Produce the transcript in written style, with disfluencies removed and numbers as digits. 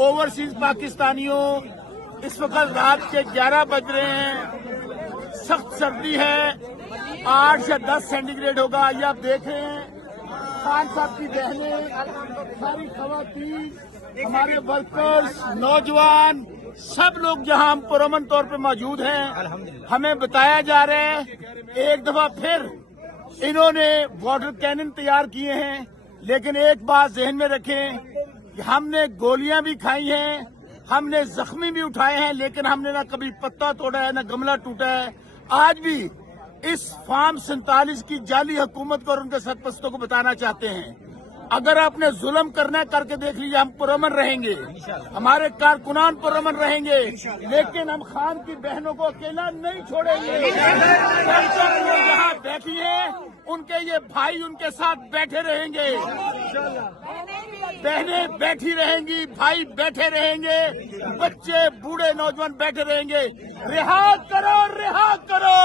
Overseas पाकिस्तानियों, इस वक्त रात के 11 बज रहे हैं। सख्त सर्दी है, 8 या 10 सेंटीग्रेड होगा। ये आप देख रहे हैं खान साहब की बहनें, सारी खवातीन, हमारे वर्कर्स, नौजवान, सब लोग यहाँ हम पुरअमन तौर पे मौजूद हैं। हमें बताया जा रहा है एक दफा फिर इन्होंने वाटर कैनन तैयार किए हैं, लेकिन एक बात जहन में रखें कि हमने गोलियां भी खाई हैं, हमने जख्मी भी उठाए हैं, लेकिन हमने ना कभी पत्ता तोड़ा है, ना गमला टूटा है। आज भी इस फार्म 47 की जाली हुकूमत को और उनके सरपरस्तों को बताना चाहते हैं, अगर आपने जुल्म करना है करके देख लीजिए, हम पुरअमन रहेंगे, हमारे कारकुनान पुरअमन रहेंगे, लेकिन हम खान की बहनों को अकेला नहीं छोड़ेंगे। वो यहाँ बैठी हैं, उनके ये भाई उनके साथ बैठे रहेंगे, बहनें बैठी रहेंगी, भाई बैठे रहेंगे, बच्चे बूढ़े नौजवान बैठे रहेंगे। रिहा करो, रिहा करो,